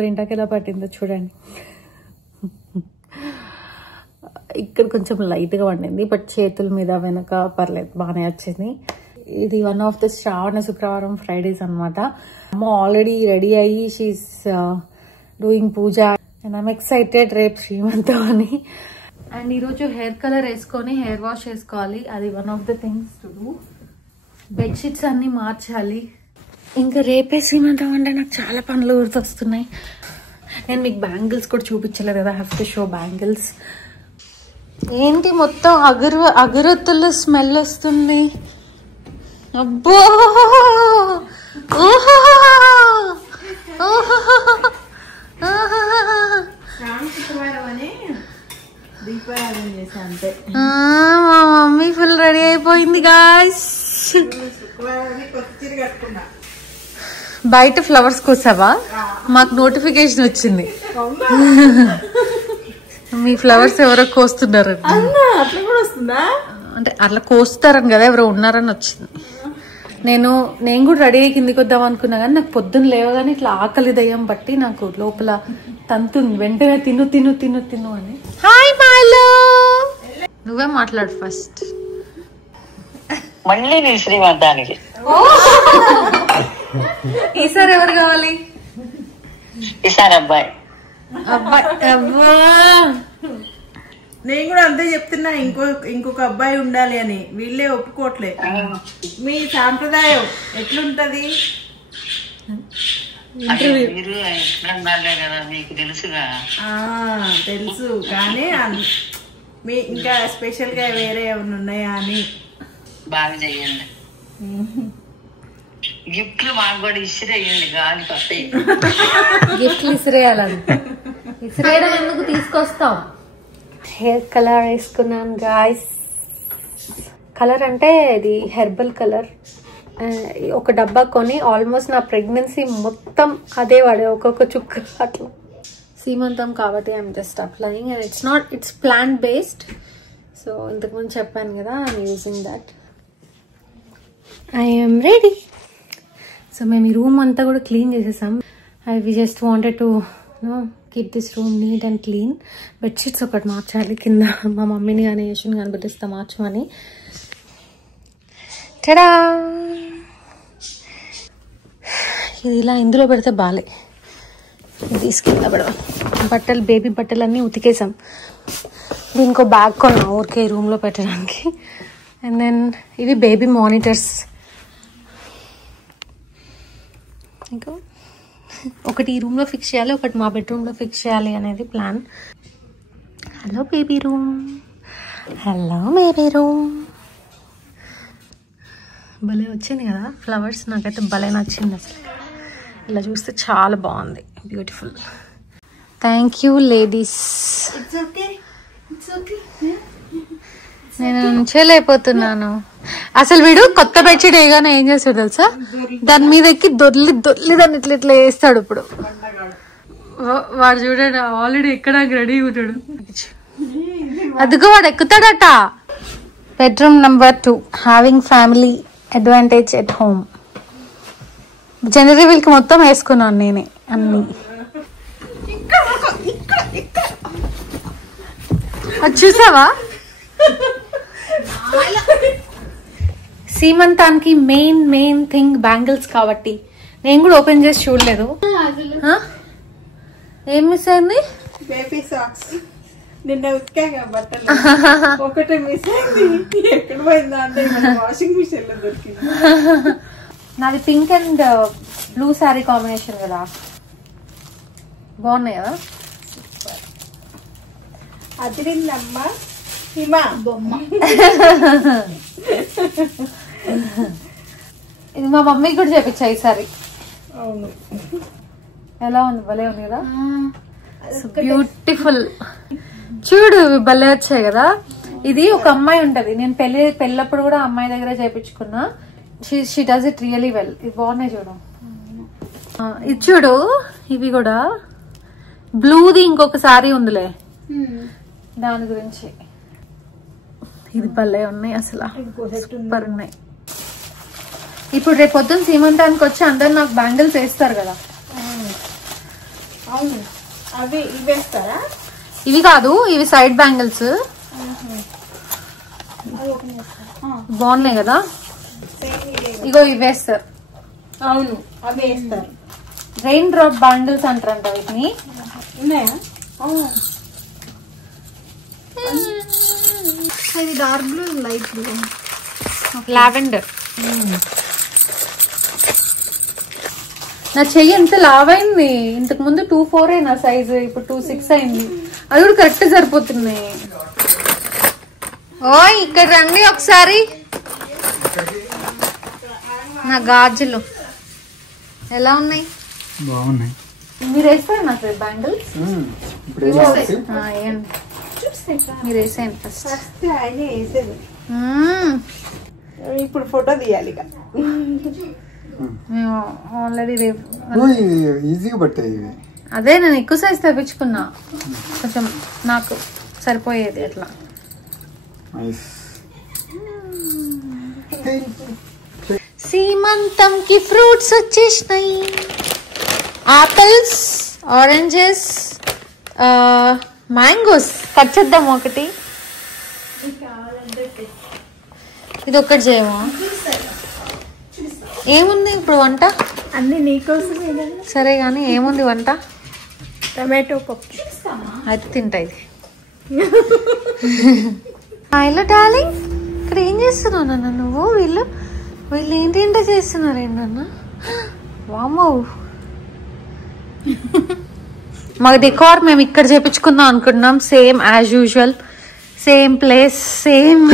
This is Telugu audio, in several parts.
గోరింటాకి ఎలా పట్టిందో చూడండి. ఇక్కడ కొంచెం లైట్గా వండింది, బట్ చేతుల మీద వెనక పర్లేదు బాగానే వచ్చింది. ఇది వన్ ఆఫ్ ద శ్రావణ శుక్రవారం ఫ్రైడేస్ అనమాట. అమ్మ ఆల్రెడీ రెడీ అయ్యి she's doing puja and I'm excited రేపు శ్రీమంతం అని. అండ్ ఈరోజు హెయిర్ కలర్ వేసుకొని హెయిర్ వాష్ చేసుకోవాలి, అది one of the things to do. Bedsheets అన్ని మార్చాలి. ఇంకా రేపే శ్రీమంతం అంటే నాకు చాలా పనులు గుర్తొస్తున్నాయి. నేను మీకు బ్యాంగిల్స్ కూడా చూపించలేదు కదా, హ్యావ్ టు షో బ్యాంగిల్స్. ఏంటి మొత్తం అగరొత్తుల స్మెల్ వస్తుంది. అబ్బో ఓహో మా మమ్మీ ఫుల్ రెడీ అయిపోయింది గాయ్స్. బయట ఫ్లవర్స్ కోసావా? మాకు నోటిఫికేషన్ వచ్చింది మీ ఫ్లవర్స్ ఎవరో కోస్తున్నారు. అంటే అట్లా కోస్తారని కదా, ఎవరో ఉన్నారని వచ్చింది. నేను కూడా రెడీ అయ్యి కిందికి వద్దాం అనుకున్నా కానీ నాకు పొద్దున్న లేవగానే ఇట్లా ఆకలి దయ్యం బట్టి నాకు లోపల తంతుంది, వెంటనే తిను తిను తిను తిను అని. హాయ్ మాలో, నువ్వే మాట్లాడు ఫస్ట్. మళ్ళీ నీ శ్రీమంతానికి ఈసారి ఎవరు కావాలి? ఈసారి అబ్బాయి. అబ్బా నేను కూడా అంతే చెప్తున్నా, ఇంకొక అబ్బాయి ఉండాలి అని. వీళ్ళే ఒప్పుకోవట్లే. మీ సాంప్రదాయం ఎట్లుంటది? మీరు కదా మీకు తెలుసుగా. తెలుసు కానీ మీ ఇంకా స్పెషల్ గా వేరే ఏమైనా ఉన్నాయా అని బాగా చెయ్యండి. గిఫ్ట్లు మాకు కూడా ఇసిరేయండి, గాలి పట్టాయి. గిఫ్ట్లు ఇసిరేయాలని ఇసిరేయడం ఎందుకు, తీసుకొస్తాం. హెయిర్ కలర్ వేసుకున్నాను గాయ్స్. కలర్ అంటే ఇది హెర్బల్ కలర్. ఒక డబ్బా కొని ఆల్మోస్ట్ నా ప్రెగ్నెన్సీ మొత్తం అదే వాడే, ఒక్కొక్క చుక్క అట్లా. సీమంతం కాబట్టి I'm just applying and it's plant based. So ఇంతకుముందు చెప్పాను కదా, I'm using that. I'm ready. So మేము ఈ రూమ్ అంతా కూడా క్లీన్ చేసేసాం. We just wanted to keep this room neat and clean. Bedsheets ఒకటి మార్చాలి కింద, మా మమ్మీని కానీ యశ్ని కానీ బెదిరిస్తా మార్చమని. టడా, ఇది ఇలా ఇందులో పెడితే బాలే, తీసుకెళ్ళా పెడదాం. బట్టలు, బేబీ బట్టలు అన్నీ ఉతికేసాం. దీనికో బ్యాగ్ కొన్నా ఊరికే రూమ్లో పెట్టడానికి. అండ్ దెన్ ఇవి బేబీ మానిటర్స్. ఇంకా ఒకటి ఈ రూమ్లో ఫిక్స్ చేయాలి, ఒకటి మా బెడ్రూమ్లో ఫిక్స్ చేయాలి అనేది plan. Hello baby room, hello baby room. భలే వచ్చింది కదా ఫ్లవర్స్, నాకైతే భలే నచ్చింది అసలు. ఇలా చూస్తే చాలా బాగుంది, బ్యూటిఫుల్. Thank you ladies. నేను ఉంచలేకపోతున్నాను అసలు. వీడు కొత్త బెడ్షీట్ వేయగానే ఏం చేస్తాడు తెలుసా, దాని మీద ఎక్కి దొర్లి దాన్ని ఇట్లా ఇట్లా వేస్తాడు. ఇప్పుడు వాడు చూడండి ఆల్రెడీ ఎక్కడానికి రెడీ ఉంటాడు. అదిగో వాడు ఎక్కుతాడట. Bedroom number 2, having family advantage at home. జనవరి వీళ్ళకి మొత్తం వేసుకున్నాను నేనే అన్ని. అది చూసావా? సీమంతానికి మెయిన్ థింగ్ బ్యాంగిల్స్ కాబట్టి నేను కూడా ఓపెన్ చేసి చూడలేదు. ఏం మిస్ అయింది? బేబీ సాక్స్ నిన్న ఉతికాగా బట్టలు, ఒకటే మిస్ అయింది. ఎక్కడ పోయిందా అంటే వాషింగ్ మిషన్ లో దొరికింది. నాది pink and blue sari combination కదా, బాగున్నాయి కదా. అదిరిందమ్మా హిమా బొమ్మ. ఇది మా మమ్మీకి కూడా చేపించా ఈసారి. అవును, ఎలా ఉంది? భలే ఉంది కదా, బ్యూటిఫుల్. చూడు భలే వచ్చాయి కదా. ఇది ఒక అమ్మాయి ఉంటది, నేను పెళ్ళప్పుడు కూడా అమ్మాయి దగ్గర చేపించుకున్నా. She does it really well. ఇది బాగున్నాయి చూడు. ఇది చూడు, ఇవి కూడా బ్లూది ఇంకొక సారీ ఉందిలే, దాని గురించి. ఇది భలే ఉన్నాయి అసలు, సూపర్ ఉన్నాయి. ఇప్పుడు రేపు పొద్దున్న సీమంతానికి వచ్చి అందరు నాకు బ్యాంగిల్స్ వేస్తారు కదా. అవును అవి ఇవేస్తారా? ఇవి కాదు, ఇవి సైడ్ బ్యాంగిల్స్ బాగున్నాయి కదా. ఇగో ఇవి వేస్తారు. అవును అవి వేస్తారు. రెయిన్ డ్రాప్ బ్యాంగిల్స్ అంటారంట వీటిని. ఉన్నాయా? ఇది dark blue, light blue, lavender. నా చెయ్యి ఎంత లావైంది. ఇంతకు ముందు 2.4 నా సైజు, ఇప్పుడు 2.6 అయింది. అది కూడా కరెక్ట్ సరిపోతున్నాయి. ఓయ్ ఇక్కడ రండి ఒకసారి. నా గాజులు ఎలా ఉన్నాయి? బాగున్నాయి. మీరు వేస్తారు నాకు బ్యాంగిల్స్. మీరు వేసేయండి ఫస్ట్. ఫస్ట్ ఆయనే వేసేది. ఇప్పుడు ఫోటో తీయాలి. మేము ఆల్రెడీ ఈజీగా పట్టాయి ఇవి. అదే నేను ఎక్కువ సైజ్ తెప్పించుకున్నా, కొంచెం నాకు సరిపోయేది అట్లా. సీమంతం కి ఫ్రూట్స్ వచ్చేసినాయి. Apples, oranges, mangoes. కట్ చేద్దాం ఒకటి. ఇది ఒక్కటి చేయమా? ఏముంది ఇప్పుడు వంట? అన్ని నీకోసమే. సరే కానీ ఏముంది వంట? టమాటో పప్పు అయితే తింటా ఇది. హలో డార్లింగ్, ఇక్కడ ఏం చేస్తున్నావు నాన్న నువ్వు? వీళ్ళు ఏంటేంటో చేస్తున్నారు ఏంటన్నా? వామ్మో, మాకు డెకార్ మేము ఇక్కడ చేపించుకుందాం అనుకుంటున్నాం. Same as usual, same place, same.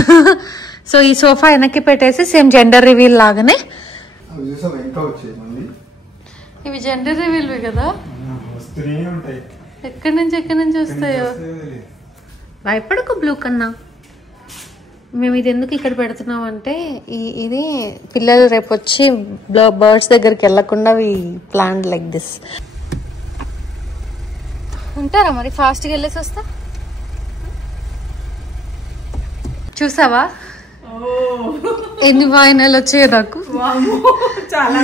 So ఈ సోఫా వెనక్కి పెట్టేసి సేమ్ జెండర్ రివీల్ లాగానే. ఇవి జెండర్ రివీల్ కదా, ఎక్కడి నుంచి వస్తాయో. భయపడకు బ్లూ కన్నా. మేము ఇది ఎందుకు ఇక్కడ పెడుతున్నాం అంటే ఇది పిల్లలు రేపు వచ్చి బర్డ్స్ దగ్గరికి వెళ్ళకుండా ప్లాన్ లైక్ దిస్. ఉంటారా మరి? ఫాస్ట్గా వెళ్ళేసి వస్తా. చూసావా ఎన్ని వాయినాలు వచ్చాయో నాకు. చాలా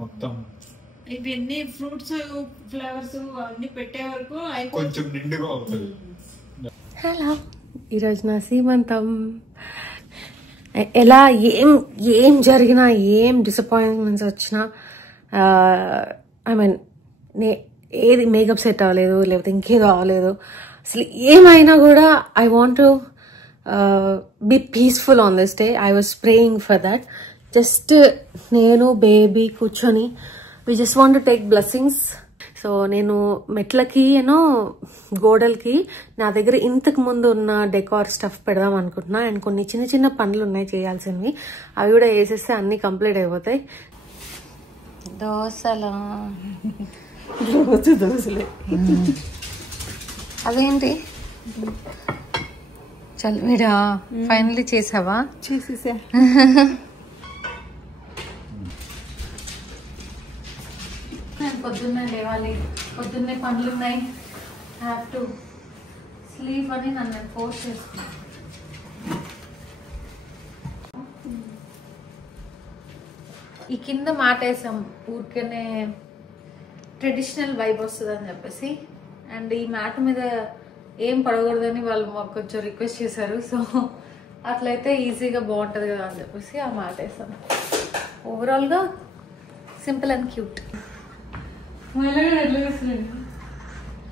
మొత్తం ఇవన్నీ ఫ్రూట్స్, ఫ్లవర్స్ అన్ని పెట్టే వరకు కొంచెం నిండుగా అవుతుంది. హలో, ఈరోజు నా సీమంతం. ఎలా ఏం జరిగినా, ఏం డిసప్పాయింట్మెంట్స్ వచ్చినా, ఐ మీన్ ఏది మేకప్ సెట్ అవ్వలేదు, లేకపోతే ఇంకేదో అవ్వలేదు, అసలు ఏమైనా కూడా I want to be peaceful on this day. I was praying for that. Just నేను బేబీ కూర్చొని we just want to take blessings. So నేను మెట్లకి గోడలకి నా దగ్గర ఇంతకు ముందు ఉన్న డెకార్ స్టఫ్ పెడదాం అనుకుంటున్నా. అండ్ కొన్ని చిన్న చిన్న పనులు ఉన్నాయి చేయాల్సినవి, అవి కూడా వేసేస్తే అన్ని కంప్లీట్ అయిపోతాయి. దోశలు దోశలే. అదేంటి చల్ వీడా ఫైనల్లీ చేసావా? చేసేసా. నేను పొద్దున్నే లేవాలి, పొద్దున్నే పనులు ఉన్నాయి. హ్యావ్ టు స్లీప్ అని నన్ను ఫోర్స్ చేసుకున్నాను. ఈ కింద మాట వేసాం ఊరికనే ట్రెడిషనల్ వైబ్ వస్తుంది అని చెప్పేసి. అండ్ ఈ మ్యాట్ మీద ఏం పడకూడదని వాళ్ళు మాకు కొంచెం రిక్వెస్ట్ చేశారు. సో అట్లయితే ఈజీగా బాగుంటుంది కదా అని చెప్పేసి ఆ మ్యాట్ వేసాం. ఓవరాల్గా సింపుల్ అండ్ క్యూట్.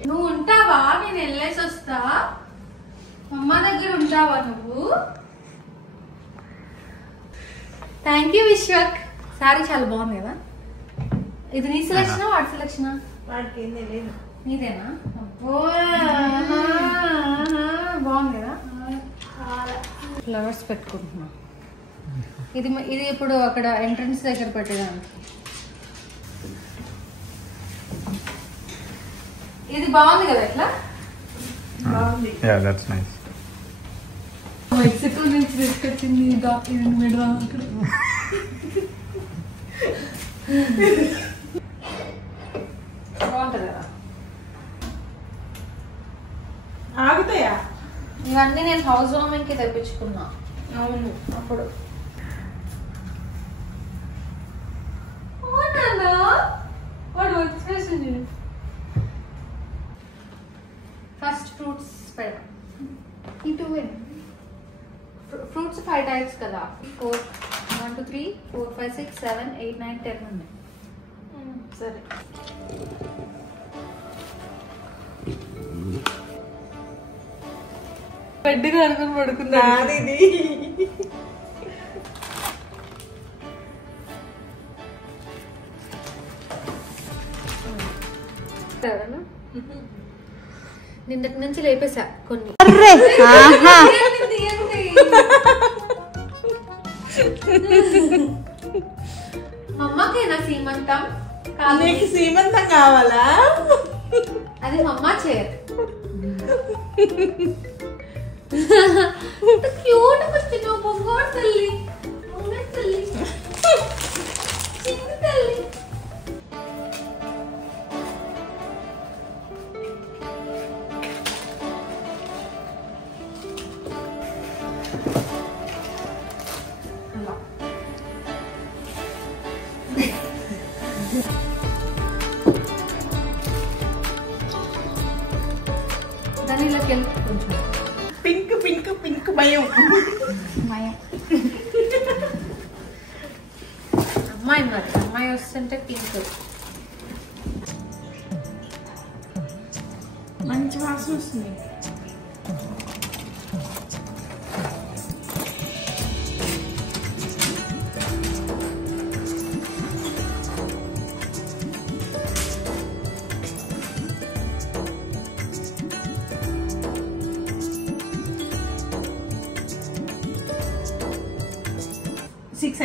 నువ్వు ఉంటావా? నేను వెళ్ళేసి వస్తా. అమ్మ దగ్గర ఉంటావా నువ్వు? Thank you Vishwak. సారీ చాలా బాగుంది కదా. ఇది నీ సెలక్షనా వాడి సెలక్షనా? వాడికి ఏం తెలియదు. నీదేనా? అబ్బో బాగుంది కదా. ఫ్లవర్స్ పెట్టుకుంటున్నా. ఇది ఇప్పుడు అక్కడ ఎంట్రన్స్ దగ్గర పెట్టేదానికి. ఇది బాగుంది కదా ఎట్లా? బాగుంది. Yeah, that's nice. మెక్సికో నుంచి తీసుకొచ్చింది. బాగుంటుంది కదా. ఆగుతాయా? ఇవన్నీ నేను హౌస్ వార్మింగ్ కి తెప్పించుకున్నా. అవును అప్పుడు వాడు ఎక్స్ప్రెషన్ ఫస్ట్ ఫ్రూట్స్ పెడదాం. ఈ 2 ఫ్రూట్స్ 5 టైప్స్ కదా. 4 1 2 3 4 5 6 7 8 9 10 ఉన్నాయి. సరే బెడ్గా అనుకుని పడుకున్నా. నిన్నటి నుంచి లేపేసా కొన్ని. అమ్మకేనా సీమంతం? నీకు సీమంతం కావాలా? అది అమ్మ చైర్. క్యూట్ వచ్చిన బొంగోడు తల్లి, తల్లి చిన్న తల్లి. దాని ఇలా కొంచెం పింక్ పింక్ పింక్ భయం. అమ్మాయి మరి అమ్మాయి వస్తుంటే పింక్. మంచి వాసన వస్తుంది.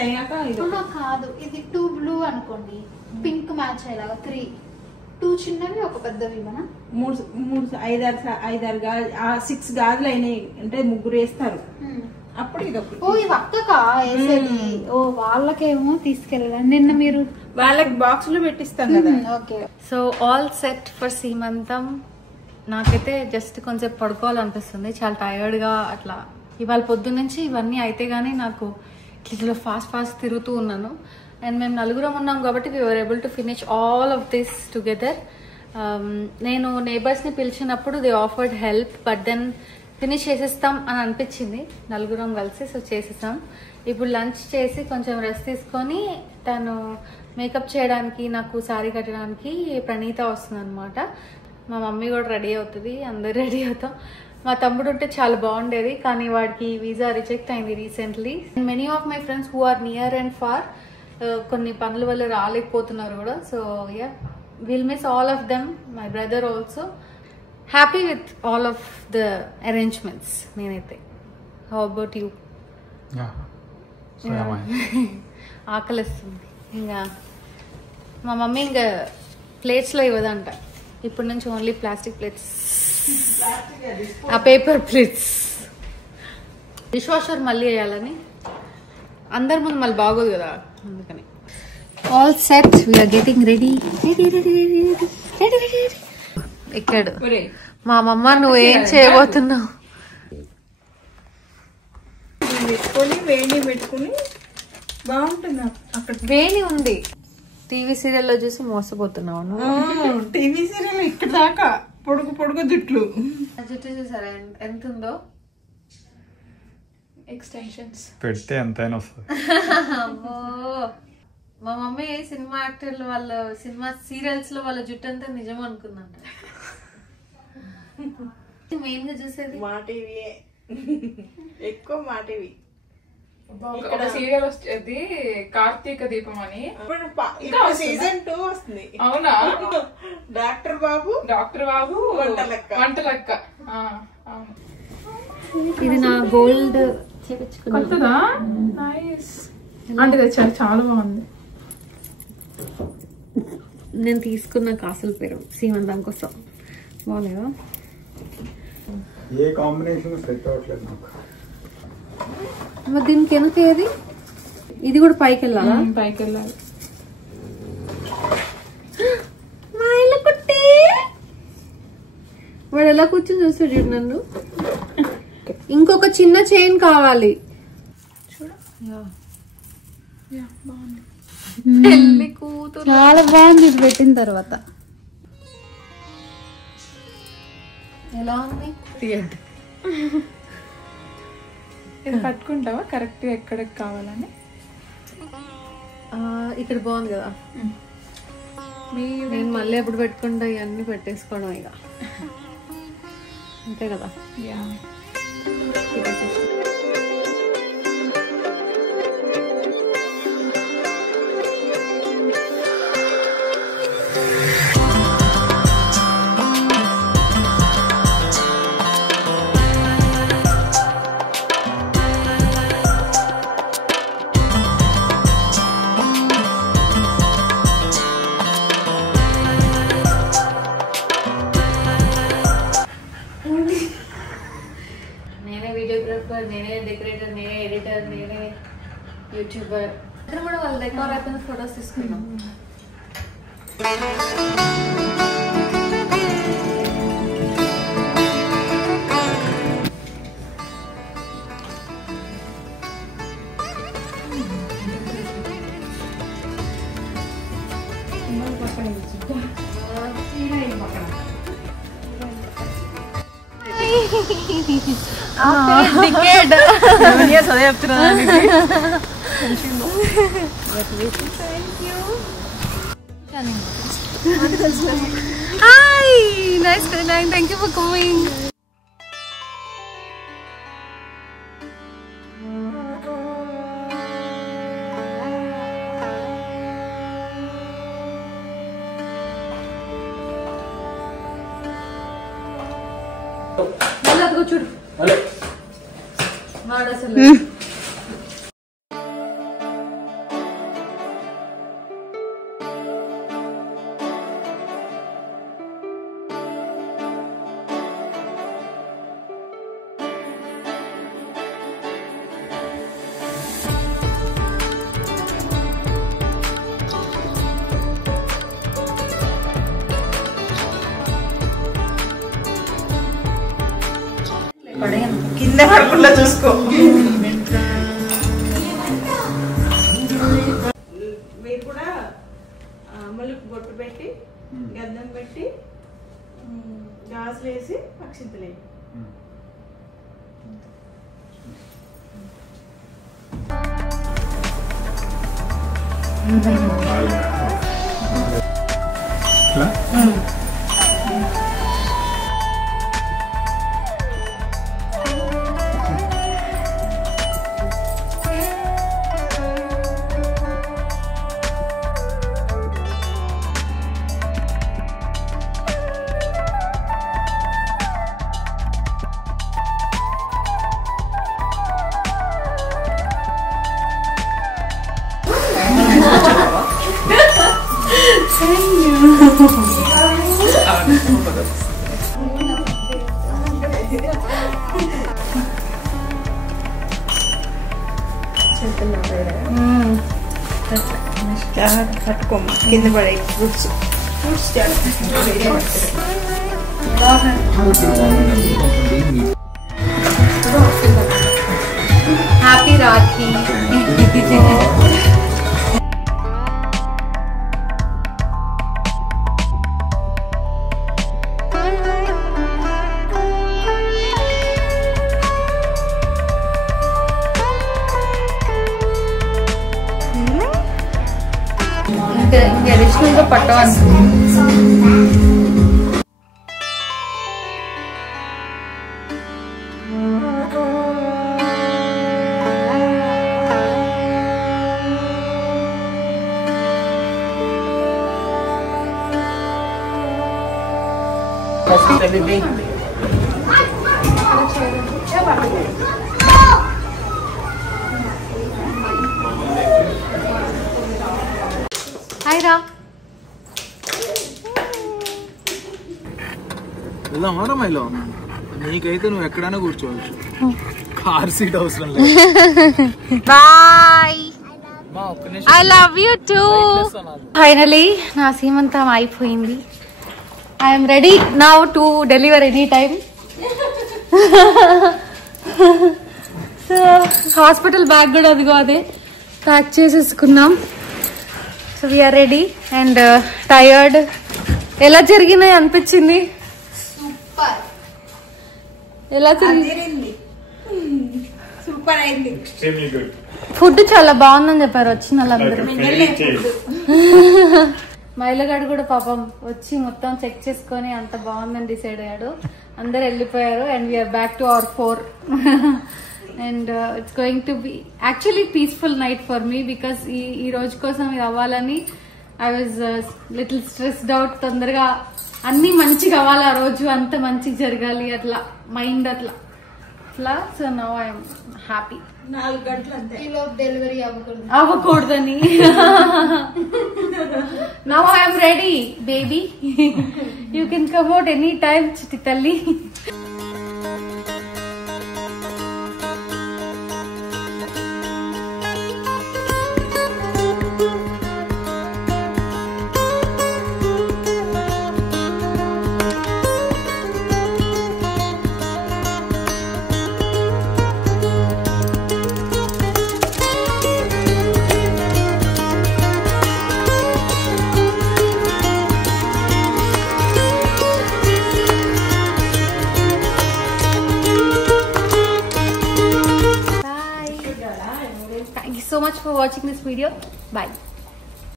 అయ్యాక కాదు, ఇది 2 బ్లూ అనుకోండి, పింక్ మ్యాచ్ అయ్యేలాగా 3 2 చిన్నవి ఒక పెద్దవి. మన 5-6 గాజులు అయినాయి అంటే 3 వేస్తారు. అప్పుడు ఇది ఓ ఇది అక్కక వేసేది. ఓ వాళ్ళకేమో తీసుకెళ్ళాలి. నిన్న మీరు వాళ్ళకి బాక్స్ లో పెట్టిస్తాం కదా. Okay. So all set for సీమంతం. నాకైతే జస్ట్ కొంచెం పడుకోవాలనిపిస్తుంది, చాలా టైర్డ్గా అట్లా. ఇవాళ పొద్దు నుంచి ఇవన్నీ అయితే కానీ నాకు ఇట్లా ఫాస్ట్ తిరుగుతూ ఉన్నాను. అండ్ మేము నలుగురం ఉన్నాం కాబట్టి we were able to finish all of this together. నేను నేబర్స్ని పిలిచినప్పుడు they offered help, but then finish చేసేస్తాం అని అనిపించింది నలుగురం కలిసి. సో చేసేసాం. ఇప్పుడు లంచ్ చేసి కొంచెం రెస్ట్ తీసుకొని తను మేకప్ చేయడానికి, నాకు శారీ కట్టడానికి ప్రణీత వస్తుంది అనమాట. మా మమ్మీ కూడా రెడీ అవుతుంది, అందరు రెడీ అవుతాం. మా తమ్ముడు ఉంటే చాలా బాగుండేది, కానీ వాడికి వీసా రిజెక్ట్ అయింది recently. Many of my friends who are near and far కొన్ని పనుల వల్ల రాలేకపోతున్నారు కూడా. So yeah, will miss all of them. My brother also happy with all of the arrangements నేనైతే. How about you? ఆకలిస్తుంది. ఇంకా మా మమ్మీ ఇంకా ప్లేట్స్లో ఇవ్వదంట, ఇప్పటి నుంచి ఓన్లీ ప్లాస్టిక్ ప్లేట్స్, ఆ పేపర్ ప్లేట్స్. డిష్ వాషర్ మళ్ళీ వేయాలని, అందరి ముందు మళ్ళీ బాగోదు కదా, అందుకని. All set, we are getting ready. ఎక్కాడు మా మమ్మ. నువ్వేం చేయబోతున్నావు? పెట్టుకొని వేణి పెట్టుకుని బాగుంటుంది. అక్కడ వేణి ఉంది. టీవీ సీరియల్లో చూసి మోసపోతున్నావు. టీవీ సీరియల్ ఇక్కడ దాకా పొడుగు జుట్లు. జుట్టు చూసారా ఎంత ఉందో? ఎక్స్టెన్షన్స్ పెడితే ఎంతైనా వస్తుంది. అమ్మో, మా మమ్మీ సినిమా యాక్టర్లు వాళ్ళ సినిమా సీరియల్స్ లో వాళ్ళ జుట్టు అంతా నిజం అనుకుందంట. మెయిన్ గా చూసేది మా టీవీ, ఎక్కువ మా టీవీ. ఇక్కడ సీరియల్ వచ్చేది కార్తీక దీపం అని. ఇప్పుడు సీజన్ 2 వస్తుంది. అవునా? డాక్టర్ బాబు వంటలక్క. ఇది నా గోల్డ్ కొత్తదా? నైస్. అంటే తెచ్చారు, చాలా బాగుంది. నేను తీసుకున్న కాసుల పేరు సీమంతం కోసం. బాగుందా? ఏ కాంబినేషన్ సెట్ అవ్వట్లేదు నాకు. మరి దీనికి ఎందుకు ఏది? ఇది కూడా పైకి వెళ్ళాలా? పైకి వెళ్ళాలి. వాడు ఎలా కూర్చొని చూస్తాడు నన్ను. ఇంకొక చిన్న చైన్ కావాలి. పెళ్లి కూతురు చాలా బాగుంది ఇది పెట్టిన తర్వాత. ఎలా ఉంది? ఇది పట్టుకుంటావా కరెక్ట్ ఎక్కడికి కావాలని? ఇక్కడ బాగుంది కదా. నేను మళ్ళీ ఎప్పుడు పెట్టుకుంటా ఇవన్నీ పెట్టేసుకోవడం ఇక అంతే కదా. నేనే వీడియోగ్రాఫర్, నేనే డెకరేటర్, నేనే ఎడిటర్, నేనే యూట్యూబర్. ఇద్దరు కూడా వాళ్ళ దగ్గర అయిపోయిన ఫొటోస్ తీసుకున్నాం. Hi, nice to meet you. Thank you for coming. చూడు వాడు అసలు కింద పడకుండా చూసుకో. మీరు కూడా అమ్మలకు బొట్టు పెట్టి గద్దం పెట్టి గాజులు వేసి అక్షింతలే. పట్టుకోమ్మా కింద పడే ఫ్రూట్స్ హ్యాపీ రాఖీ. ఇంకా అడిషనల్ గా పట్టవాలి. హాయ్ రా. వెళ్దామా మైలో? నీకైతే నువ్వు ఎక్కడైనా కూర్చోవచ్చు, కార్ సీట్ అవసరం లేదు. Bye. I love you too. Finally నా సీమంతం అయిపోయింది. I'm ready now to deliver any time. Hospital bag కూడా అదిగో అదే ప్యాక్ చేసేసుకున్నాం. So we're ready and tired. ఎలా జరిగినాయి అనిపించింది? సూపర్. ఎలా జరిగింది? సూపర్ అయింది. Extremely good. ఫుడ్ చాలా బాగుందని చెప్పారు వచ్చిన వాళ్ళందరూ. మైలగాడు కూడా పాపం వచ్చి మొత్తం చెక్ చేసుకొని అంత బాగుందని డిసైడ్ అయ్యాడు. అందరు వెళ్ళిపోయారు and we're back to our 4. And it's going to be actually peaceful night for me because ఈ రోజు కోసం ఇది అవ్వాలని I was little stressed out. తొందరగా అన్ని మంచిగా అవ్వాలి, ఆ రోజు అంత మంచిగా జరగాలి, అట్లా మైండ్ అట్లా. So now I'm happy. 4 గంటలు అంతే. ఈలోపు డెలివరీ అవ్వకూడదని. Now I'm ready baby. You can come out any time చిట్టి తల్లి. Thank you so much for watching this video. Bye.